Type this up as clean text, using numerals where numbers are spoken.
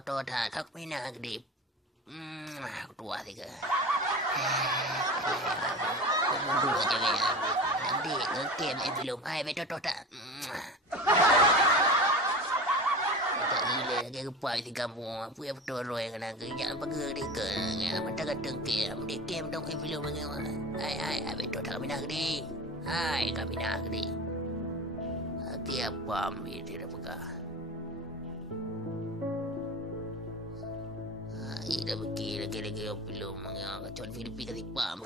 to tha khắc mấy na cái điệp tua thì cơ cũng đùa cho mày làm đi ngớ kem em phải lùm ai vậy to ta cái quay thì kamu punya betul roy kena kerja apa ke ke mata kata ke dia kem dong film ai betul tak kami nak di hai kami nak di dia pam dia apa ida bekir lagi film mengac Filipin kali pam